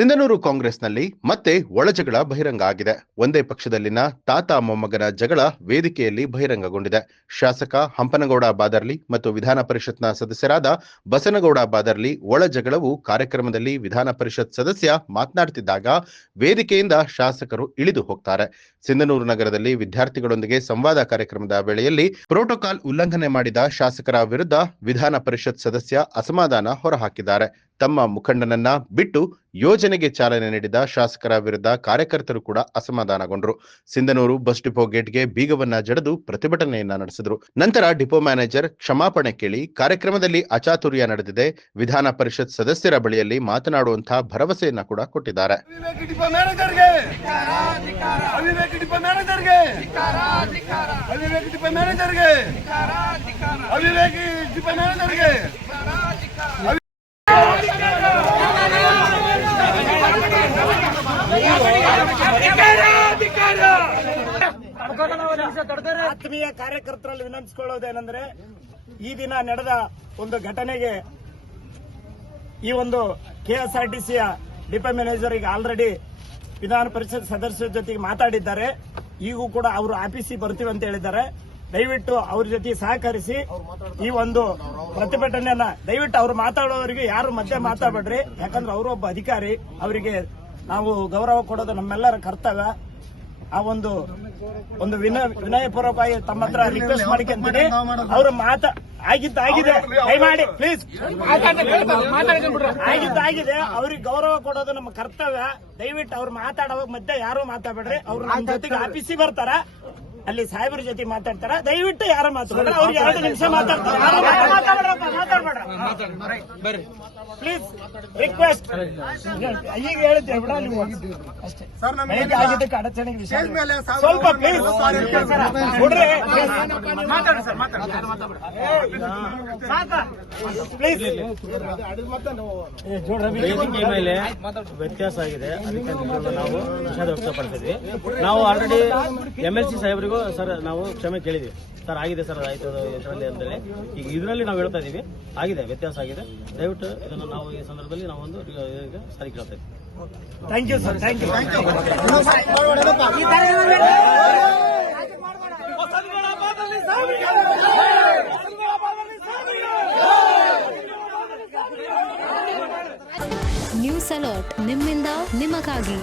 ಸಿಂಧನೂರು ಕಾಂಗ್ರೆಸ್ನಲ್ಲಿ ಮತ್ತೆ ಒಳಜಗಳ ಬಹಿರಂಗ ಆಗಿದೆ. ಒಂದೇ ಪಕ್ಷದಲ್ಲಿನ ತಾತ ಮೊಮ್ಮಗನ ಜಗಳ ವೇದಿಕೆಯಲ್ಲಿ ಬಹಿರಂಗಗೊಂಡಿದೆ. ಶಾಸಕ ಹಂಪನಗೌಡ ಬಾದರ್ಲಿ ಮತ್ತು ವಿಧಾನ ಪರಿಷತ್ನ ಸದಸ್ಯರಾದ ಬಸನಗೌಡ ಬಾದರ್ಲಿ ಒಳಜಗಳವು ಕಾರ್ಯಕ್ರಮದಲ್ಲಿ ವಿಧಾನ ಪರಿಷತ್ ಸದಸ್ಯ ಮಾತನಾಡುತ್ತಿದ್ದಾಗ ವೇದಿಕೆಯಿಂದ ಶಾಸಕರು ಇಳಿದು ಹೋಗ್ತಾರೆ. ಸಿಂಧನೂರು ನಗರದಲ್ಲಿ ವಿದ್ಯಾರ್ಥಿಗಳೊಂದಿಗೆ ಸಂವಾದ ಕಾರ್ಯಕ್ರಮದ ವೇಳೆಯಲ್ಲಿ ಪ್ರೋಟೋಕಾಲ್ ಉಲ್ಲಂಘನೆ ಮಾಡಿದ ಶಾಸಕರ ವಿರುದ್ಧ ವಿಧಾನ ಪರಿಷತ್ ಸದಸ್ಯ ಅಸಮಾಧಾನ ಹೊರಹಾಕಿದ್ದಾರೆ. ತಮ್ಮ ಮುಖಂಡನನ್ನ ಬಿಟ್ಟು ಯೋಜನೆಗೆ ಚಾಲನೆ ನೀಡಿದ ಶಾಸಕರ ವಿರುದ್ಧ ಕಾರ್ಯಕರ್ತರು ಕೂಡ ಅಸಮಾಧಾನಗೊಂಡರು. ಸಿಂಧನೂರು ಬಸ್ ಡಿಪೋ ಗೇಟ್ಗೆ ಬೀಗವನ್ನ ಜಡಿದು ಪ್ರತಿಭಟನೆಯನ್ನ ನಡೆಸಿದರು. ನಂತರ ಡಿಪೋ ಮ್ಯಾನೇಜರ್ ಕ್ಷಮಾಪಣೆ ಕೇಳಿ ಕಾರ್ಯಕ್ರಮದಲ್ಲಿ ಅಚಾತುರ್ಯ ನಡೆದಿದೆ, ವಿಧಾನ ಪರಿಷತ್ ಸದಸ್ಯರ ಬಳಿಯಲ್ಲಿ ಮಾತನಾಡುವಂತಹ ಭರವಸೆಯನ್ನ ಕೂಡ ಕೊಟ್ಟಿದ್ದಾರೆ. ಆತ್ಮೀಯ ಕಾರ್ಯಕರ್ತರಲ್ಲಿ ವಿನಂತಿಸಿಕೊಳ್ಳುವುದೇನೆಂದ್ರೆ, ಈ ದಿನ ನಡೆದ ಒಂದು ಘಟನೆಗೆ ಈ ಒಂದು ಕೆಎಸ್ಆರ್ಟಿಸಿಯ ಡಿಪೋ ಮ್ಯಾನೇಜರ್ ಈಗ ಆಲ್ರೆಡಿ ವಿಧಾನ ಪರಿಷತ್ ಸದಸ್ಯರ ಜೊತೆಗೆ ಮಾತಾಡಿದ್ದಾರೆ. ಈಗೂ ಕೂಡ ಅವರು ಆಫೀಸಿಗೆ ಬರ್ತೀವಿ ಅಂತ ಹೇಳಿದ್ದಾರೆ. ದಯವಿಟ್ಟು ಅವ್ರ ಜೊತೆ ಸಹಕರಿಸಿ ಈ ಒಂದು ಪ್ರತಿಭಟನೆಯನ್ನ ದಯವಿಟ್ಟು ಅವ್ರು ಮಾತಾಡೋರಿಗೆ ಯಾರು ಮಧ್ಯೆ ಮಾತಾಡಬೇಡ್ರಿ. ಯಾಕಂದ್ರೆ ಅವರು ಒಬ್ಬ ಅಧಿಕಾರಿ, ಅವರಿಗೆ ನಾವು ಗೌರವ ಕೊಡೋದು ನಮ್ಮೆಲ್ಲರ ಕರ್ತವ್ಯ. ಆ ಒಂದು ವಿನಯಪೂರ್ವಕವಾಗಿ ತಮ್ಮ ಹತ್ರ ರಿಕ್ವೆಸ್ಟ್ ಮಾಡಿಕೊಂತೀನಿ. ಅವರು ಆಗಿದೆ ದಯಮಾಡಿ ಪ್ಲೀಸ್ ಆಗಿದೆ. ಅವ್ರಿಗೆ ಗೌರವ ಕೊಡೋದು ನಮ್ಮ ಕರ್ತವ್ಯ. ದಯವಿಟ್ಟು ಅವ್ರು ಮಾತಾಡುವಾಗ ಮಧ್ಯೆ ಯಾರು ಮಾತಾಡ್ಬೇಡ್ರಿ. ಅವ್ರು ನಮ್ಮ ಜೊತೆಗೆ ಆಫೀಸಿಗೆ ಬರ್ತಾರ, ಅಲ್ಲಿ ಸಾಹೇಬ್ರ ಜೊತೆ ಮಾತಾಡ್ತಾರ. ದಯವಿಟ್ಟು ಯಾರು ಮಾತಾಡ್ಬೇಡ್ರಿ. ಅವ್ರಿಗೆ 2 ನಿಮಿಷ ಮಾತಾಡ್ತಾರೆ. Please request. ಈಗ ಹೇಳಿದ್ದೆ ಬಿಡ ನೀವು ಅಷ್ಟೇ. ಆಗಿದ್ದಕ್ಕೆ ಅಡಚಣೆಗೆ ವಿಷಯ ಸ್ವಲ್ಪ ಪ್ಲೀಸ್ ಕೊಡ್ರಿ. ಪ್ಲೀಸ್ ವೇದಿಕೆ ಮೇಲೆ ವ್ಯತ್ಯಾಸ ಆಗಿದೆ, ಅದಕ್ಕೆ ನಾವು ವಿಷಾದ ವ್ಯಕ್ತಪಡಿಸಿದ್ವಿ. ನಾವು ಆಲ್ರೆಡಿ MLC ಸಾಹೇಬರಿಗೂ ಸರ್ ನಾವು ಕ್ಷಮೆ ಕೇಳಿದ್ವಿ. ಸರ್ ಆಗಿದೆ ಸರ್, ಆಯ್ತು ಇದರಲ್ಲಿ ಅಂತೇಳಿ. ಈಗ ಇದರಲ್ಲಿ ನಾವು ಹೇಳ್ತಾ ಇದೀವಿ, ಆಗಿದೆ, ವ್ಯತ್ಯಾಸ ಆಗಿದೆ. ದಯವಿಟ್ಟು ಇದನ್ನು ನಾವು ಈ ಸಂದರ್ಭದಲ್ಲಿ ನಾವು ಒಂದು ಸಾರಿ ಕೇಳ್ತಾ ಇದ್ದೀವಿ. Thank you sir, thank you. News alert, ನಿಮ್ಮಿಂದ ನಿಮಗಾಗಿ.